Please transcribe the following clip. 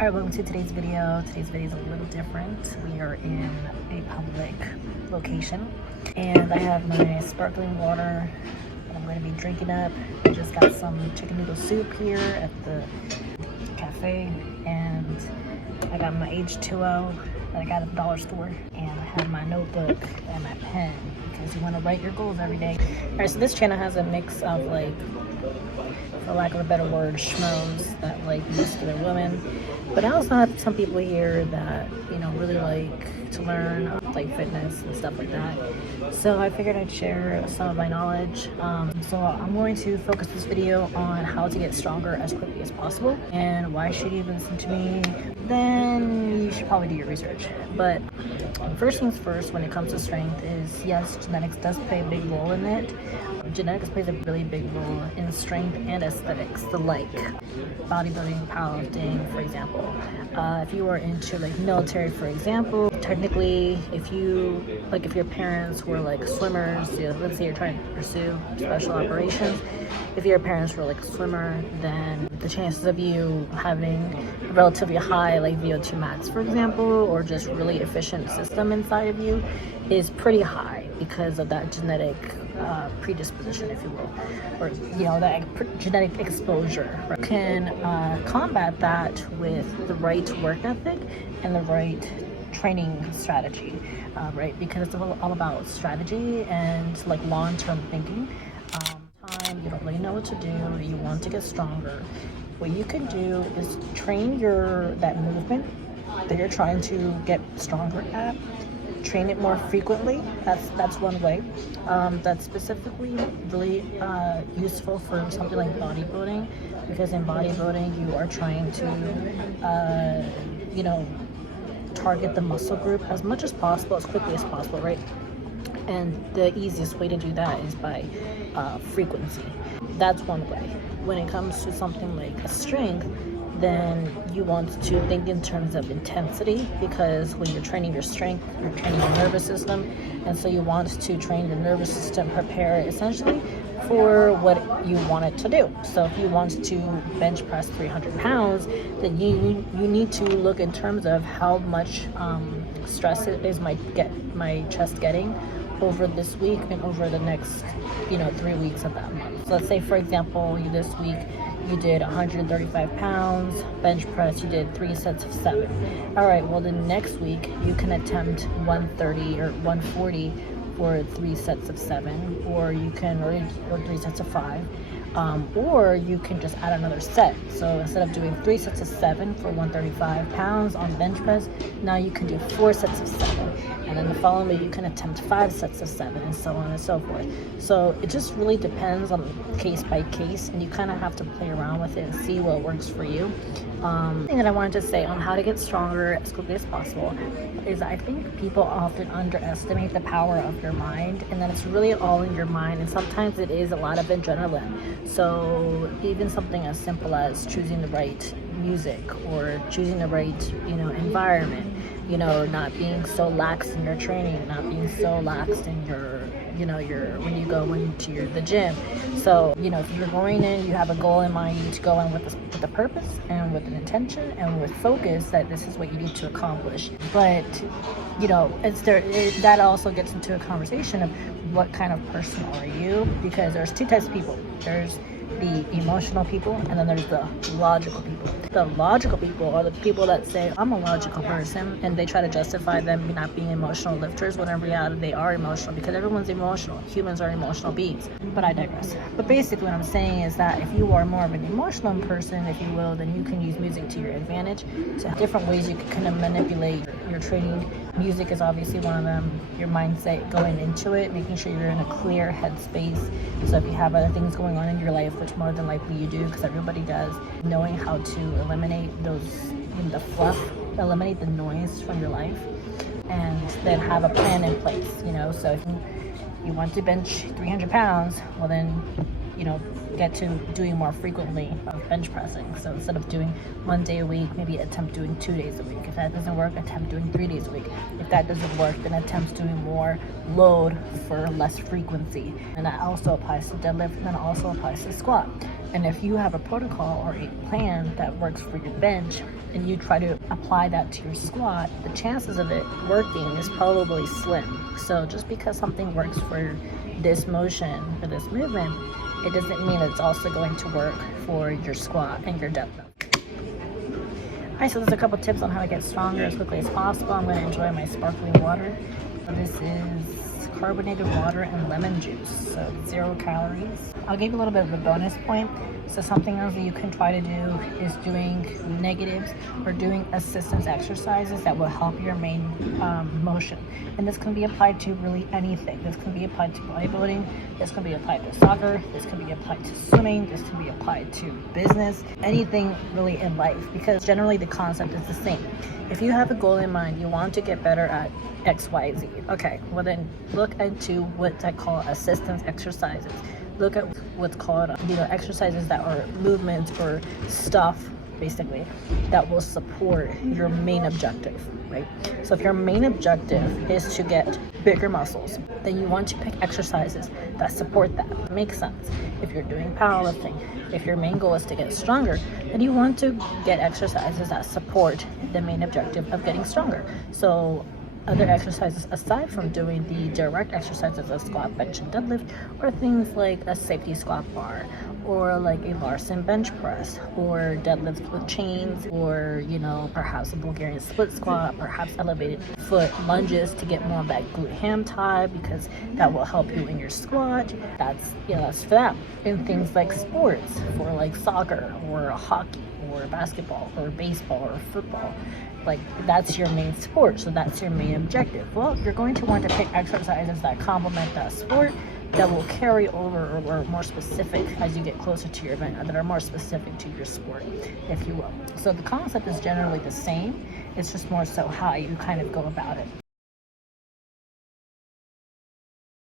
Alright, welcome to today's video. Today's video is a little different. We are in a public location and I have my sparkling water that I'm going to be drinking up. I just got some chicken noodle soup here at the cafe and I got my H2O that I got at the dollar store, and I have my notebook and my pen because you want to write your goals every day. Alright, so this channel has a mix of, like, for lack of a better word, schmoes that like muscular women. But I also have some people here that, really like to learn, like fitness and stuff like that. So I figured I'd share some of my knowledge. So I'm going to focus this video on how to get stronger as quickly as possible. And why should you even listen to me? Then you should probably do your research. But first things first, when it comes to strength, is yes, genetics does play a big role in it. Genetics plays a really big role in strength and aesthetics, the like bodybuilding, powerlifting, for example. If you are into like military, for example, technically, if your parents were like swimmers, let's say you're trying to pursue special operations, if your parents were like a swimmer, then the chances of you having a relatively high like VO2 max, for example, or just really efficient system inside of you is pretty high because of that genetic predisposition, if you will, or that genetic exposure. Right? Can combat that with the right work ethic and the right training strategy, right? Because it's all about strategy and like long-term thinking. Time you don't really know what to do, you want to get stronger. What you can do is train that movement that you're trying to get stronger at. Train it more frequently. That's one way. That's specifically really useful for something like bodybuilding, because in bodybuilding you are trying to target the muscle group as much as possible, as quickly as possible, right? And the easiest way to do that is by frequency. That's one way. When it comes to something like a strength, then you want to think in terms of intensity, because when you're training your strength, you're training your nervous system, and so you want to train your nervous system, prepare it essentially for what you want it to do. So if you want to bench press 300 pounds, then you need to look in terms of how much stress it is my chest getting over this week and over the next 3 weeks of that month. So let's say, for example, this week you did 135 pounds bench press, you did 3 sets of 7. All right, well, the next week you can attempt 130 or 140 for 3 sets of 7, or 3 sets of 5. Or you can just add another set. So instead of doing 3 sets of 7 for 135 pounds on bench press, now you can do 4 sets of 7. And then the following week you can attempt 5 sets of 7, and so on and so forth. So it just really depends on case by case, and you kind of have to play around with it and see what works for you. Thing that I wanted to say on how to get stronger as quickly as possible is I think people often underestimate the power of your mind, and that it's really all in your mind, and sometimes it is a lot of adrenaline. So even something as simple as choosing the right music or choosing the right environment, not being so lax in your training, not being so lax in your when you go into the gym. So if you're going in, you have a goal in mind, you need to go in with a purpose and with an intention and with focus that this is what you need to accomplish. But that also gets into a conversation of what kind of person are you, because there's two types of people. There's the emotional people, and then there's the logical people. The logical people are the people that say, I'm a logical person, and they try to justify them not being emotional lifters, when in reality they are emotional, because everyone's emotional. Humans are emotional beings. But I digress. But basically what I'm saying is that if you are more of an emotional person, if you will, then you can use music to your advantage. So different ways you can kind of manipulate your training. Music is obviously one of them. Your mindset going into it, making sure you're in a clear headspace. So if you have other things going on in your life, which more than likely you do, because everybody does, knowing how to eliminate the fluff, eliminate the noise from your life, and then have a plan in place. So if you want to bench 300 pounds, well then get to doing more frequently bench pressing. So instead of doing 1 day a week, maybe attempt doing 2 days a week. If that doesn't work, attempt doing 3 days a week. If that doesn't work, then attempt doing more load for less frequency. And that also applies to deadlift, and that also applies to squat. And if you have a protocol or a plan that works for your bench and you try to apply that to your squat, the chances of it working is probably slim. So just because something works for this motion, for this movement, it doesn't mean it's also going to work for your squat and your deadlift. Alright, so there's a couple tips on how to get stronger as quickly as possible. I'm going to enjoy my sparkling water. This is carbonated water and lemon juice, so 0 calories. I'll give you a little bit of a bonus point. So something else that you can try to do is doing negatives or doing assistance exercises that will help your main motion. And this can be applied to really anything. This can be applied to bodybuilding, this can be applied to soccer, this can be applied to swimming, this can be applied to business, anything really in life, because generally the concept is the same. If you have a goal in mind, you want to get better at XYZ, okay, well then look into what I call assistance exercises. Look at what's called, exercises that are movements or stuff, basically, that will support your main objective, right? So if your main objective is to get bigger muscles, then you want to pick exercises that support that. Makes sense. If you're doing powerlifting, if your main goal is to get stronger, then you want to get exercises that support the main objective of getting stronger. So other exercises aside from doing the direct exercises of squat, bench, and deadlift are things like a safety squat bar, or like a Larson bench press, or deadlifts with chains, or perhaps a Bulgarian split squat, perhaps elevated foot lunges to get more of that glute ham tie, because that will help you in your squat. That's for that. And things like sports, for like soccer or hockey or basketball or baseball or football, like that's your main sport, so that's your main objective. Well, you're going to want to pick exercises that complement that sport, that will carry over or are more specific as you get closer to your event, or that are more specific to your sport, if you will. So the concept is generally the same, it's just more so how you kind of go about it.